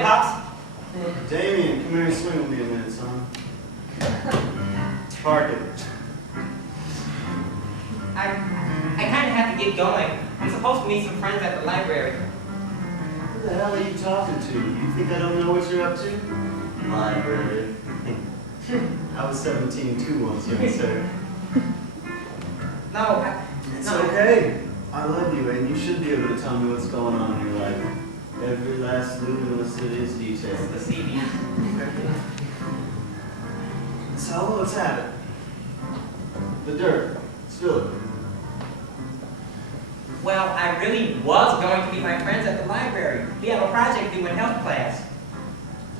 ahead, Pops. Damien, come here and swing with me a minute, son. Park it. I kind of have to get going. I'm supposed to meet some friends at the library. Who the hell are you talking to? You think I don't know what you're up to? Library. I was 17 too once, young sir. No, It's okay. I love you, and you should be able to tell me what's going on in your life. Every last little insidious detail. the CD. So, let's have it. The dirt. Spill it. Well, I really was going to meet my friends at the library. We have a project due in health class.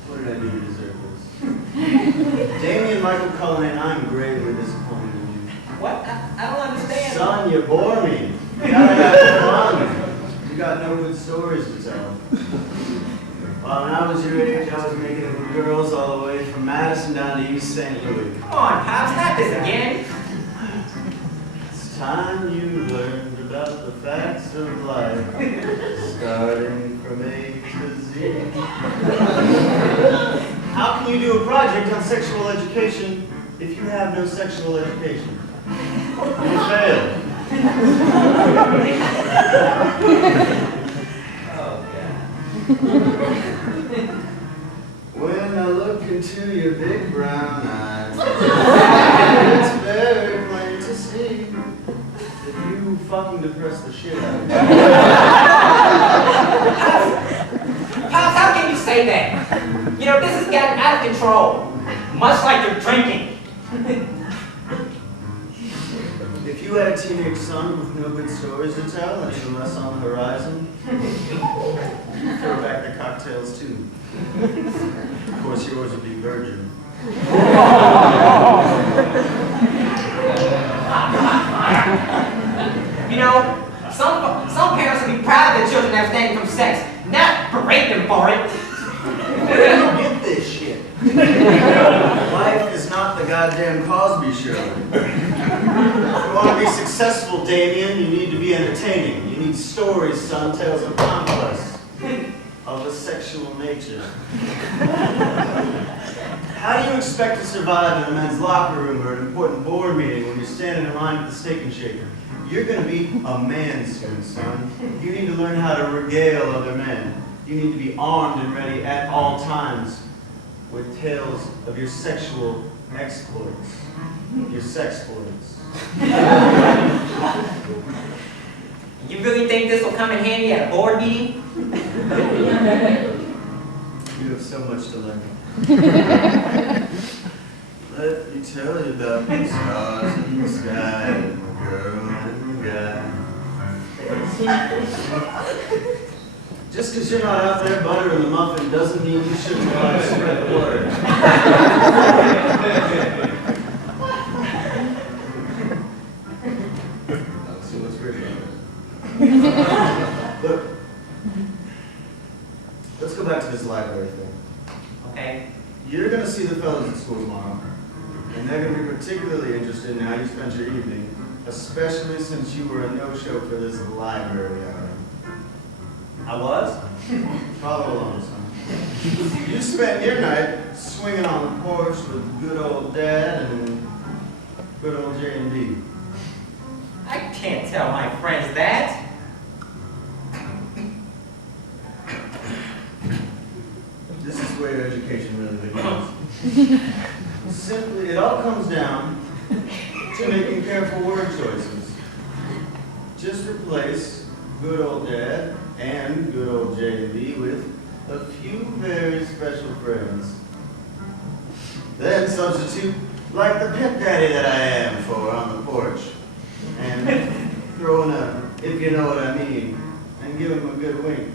What did I do to deserve this? Damien Michael Cullen, I'm gravely disappointed in you. What? I don't understand. Son, you bore me. You gotta have fun. You got no good stories to tell. Well, when I was your age, I was making it with girls all the way from Madison down to East St. Louis. Come on, Pops, not this again. It's time you learned about the facts of life, starting from A to Z. How can you do a project on sexual education if you have no sexual education? You fail. Oh, God. When I look into your big brown eyes, it's very plain to see that you fucking depress the shit out of me. Pops, how can you say that? You know, this has gotten out of control. Much like your drinking. If you had a teenage son with no good stories to tell and even less on the horizon, throw back the cocktails too. Of course, yours would be virgin. You know, some parents would be proud of their children abstaining from sex, not berate them for it. Where do you get this shit? Life is not the goddamn Cosby Show. If you want to be successful, Damien, you need to be entertaining. You need stories, son, tales of conquest, of a sexual nature. How do you expect to survive in a men's locker room or an important board meeting when you're standing in line at the Steak and Shaker? You're going to be a man soon, son. You need to learn how to regale other men. You need to be armed and ready at all times with tales of your sexual exploits, your sexploits. You really think this will come in handy at a board meeting? You have so much to learn. Let me tell you about the stars in the sky and the girl and the guy. Just because you're not out there buttering the muffin doesn't mean you shouldn't go out and spread the word. Let's see what's great about it. Look, let's go back to this library thing. Okay. You're going to see the fellows at school tomorrow, and they're going to be particularly interested in how you spent your evening, especially since you were a no-show for this library outing. I was? Follow along, son. You spent your night swinging on the porch with good old Dad and good old J&D. I can't tell my friends that. This is where your education really begins. Simply, it all comes down to making careful word choices. Just replace good old Dad and good old J&D with a few very special friends. Then substitute like the pimp daddy that I am for on the porch. And throw in a, if you know what I mean, and give him a good wink.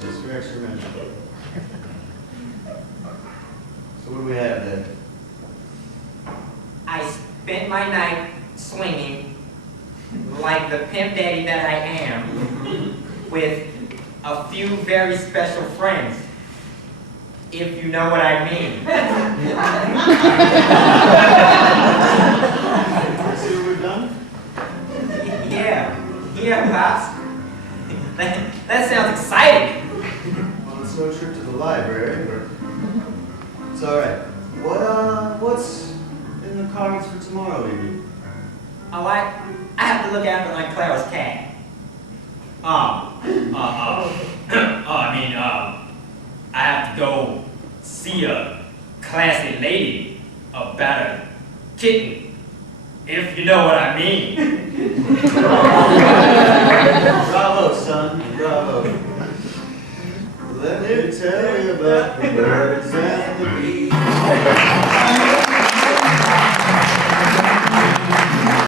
Just for extra measure. So what do we have then? I spent my night swinging like the pimp daddy that I am with a few very special friends, if you know what I mean. See what we've done? Yeah, Pops. That sounds exciting. Well, it's no so trip to the library, but it's all right. What's in the cards for tomorrow, Evie? Oh, I have to look after Aunt Clara's cat. I have to go see a classy lady about a kitten, if you know what I mean.